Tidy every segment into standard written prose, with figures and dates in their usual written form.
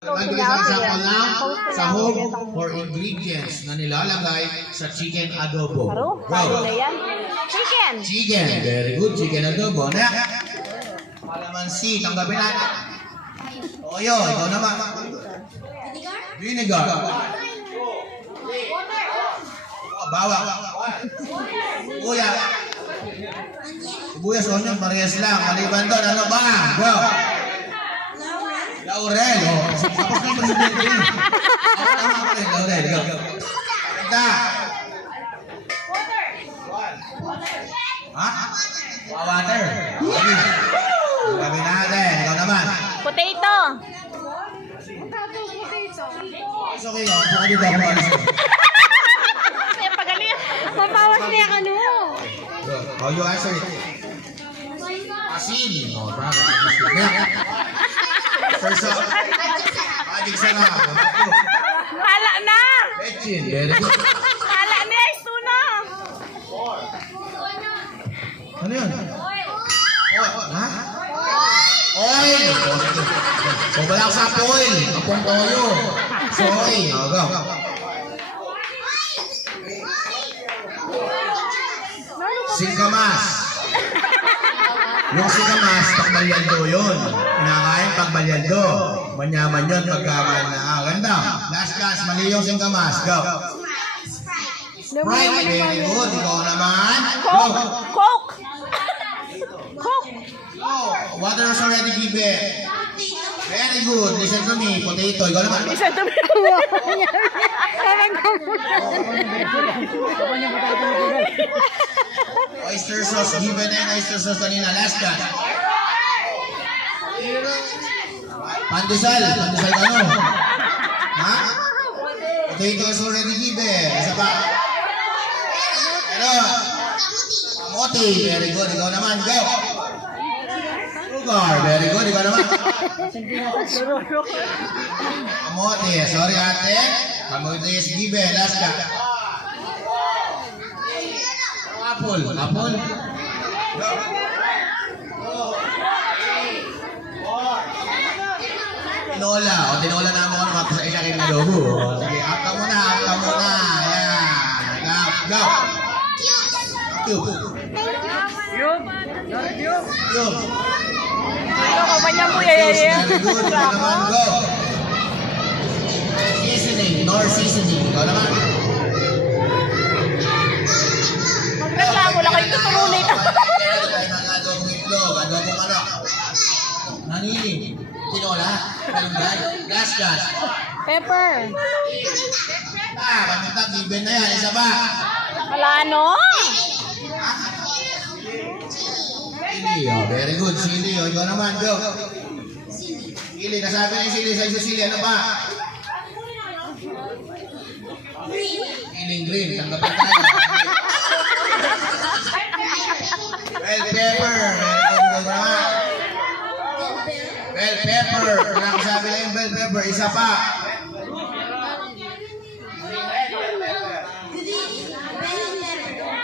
Nagbigay sa example ng sahog or ingredients na nilalagay sa chicken adobo. Go! Chicken! Chicken. Very good. Chicken adobo. Na. Kalamansi. Tanggapin natin. Oyo. Ikaw naman. Vinegar. Bawang. Kuya. Sibuyas, onion, parehas lang. Maliban doon. Ano ba? Go! Laurel. Tapos na yung presidente. Laurel. Go. Ita. Ha? Water. Sabi natin. Ikaw naman. Potato! It's okay. Pwede ba ako alis? Kaya pagalit. Mabawas niya ka no. How you answer it? Asin. Oh, bravo. First up. Magic sana. Hala na! Betchin. Very good. Hala na! Istuna! Ano yun? Ha? Oil! So, wala ko sa oil. Apong toyo. Soy. Go. Singkamas. Yung singkamas, pagbalyando yun. Kinakain pagbalyando. Manyaman yun pagkaman na. Ganda. Last. Mali yung singkamas. Go. Sprite. Very good. Ikaw naman. Go. Coke! Coke! Go. Water is already given. Very good. Listen to me. Potato. Ikaw naman. Isa to mo. Parang Oyster sauce. Given and oyster sauce kanina. Last ka. Pandesal. Pandesal ka no? Ha? Potato is already given. Isa pa. Pero, kamote. Very good. Ikaw naman. Go. Sugar. Very good. Ikaw naman. Kamote. Sorry ate. Kamote is given. Last ka. Apple. Apple. Tinola. O, tinola na mo ano mapasa isa rin na lobo. Sige, apka muna. Apka muna. Ayan. Go. Cube. Cube. ano ka ba niya mo yaya? Very good. Ikaw naman. Go. Seasoning. Nor seasoning. Ikaw naman. Magreklamo lang kayo tutulunay na. Adobong itlog. Adobong ano. Nanini. Tinola. Kalunggay. Gas. Pepper. Paminta. Given na yan. Isa ba? Wala ano? Sili. Oh, very good. Sili. Oh, ikaw naman. Go. Sili. Nasabi na yung sili. Sa iso sili. Ano ba? Siling green. Tanggapin tayo. Bell pepper. Bell pepper. Nakasabi na yung bell pepper. Isa pa.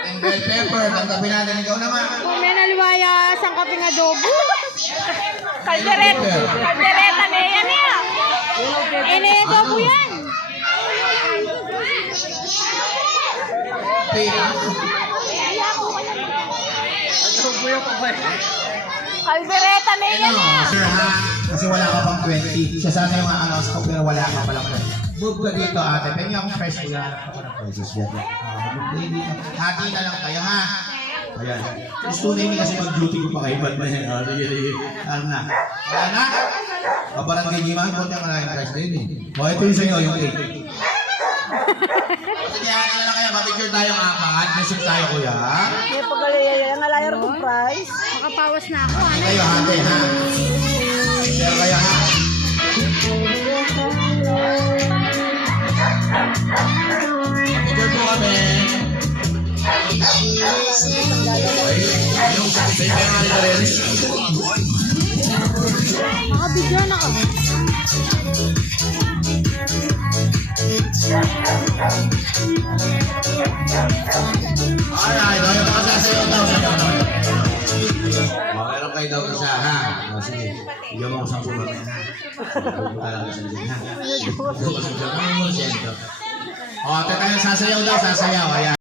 Yung bell pepper. Tanggapin natin. Ikaw naman. May nalwaya sang kaping adobo. Kaldereta na yan ya. Adobo yan. Kaldereta na yan ya. Sir ha, kasi wala ka pang 20. Siya sana yung announce ko pero wala ka palang 20. Move ka dito ate. Pengi akong fresh ko yan. Ako na process yan. Hati na lang kayo ha. Ayan. Gusto na yun kasi mag-duty ko pa kay Bad na yan. Sige. Ano na? Wala na? Kabarangay Giman, konti ang maraming fresh din eh. O ito yung sa'yo, yung cake. Sige, hati na lang kayo. Mapicture tayo ang apat. Message tayo kuya. May pagalayaya nga layar ko price. Makapawas na ako. Hati kayo, hati ha. Share kayo ha. Picture po kami. Yung baby nga nila rin. Nakabidyo na ka. Alright, ayaw pa kasasayaw daw. Meron kayo daw isa ha. Sige, bigyan mo ko 10 mamaya ha. O, ate tayo sasayaw daw, sasayaw. Ayan.